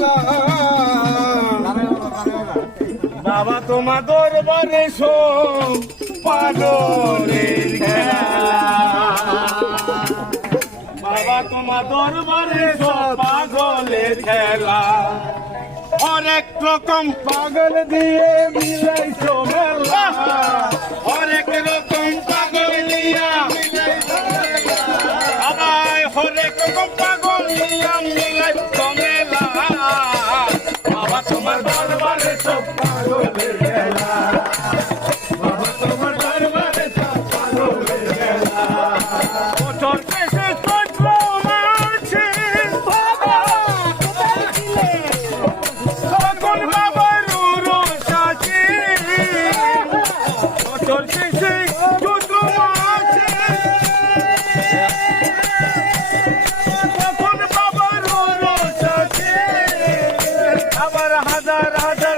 খেলা বাবা তোমার দরবারে সব পাগলের খেলা বাবা তোমার দরবারে সব পাগলের খেলা অনেক রকম পাগল দিয়ে মিলাইছো মেলা অনেক রকম পাগল দিয়া আবার অনেক রকম পাগল দিয়া মিলাইছো মেলা বাবা তোমার দরবারে সব পাগলের খেলা বাবা তোমার দরবারে সব পাগলের খেলা বছর শেষে চৈত্র মাসে বাবা সকল বাবার রোষাছে বছর শেষে চৈত্র মাসে সকল বাবার রোষাছে আবার হাজার হাজার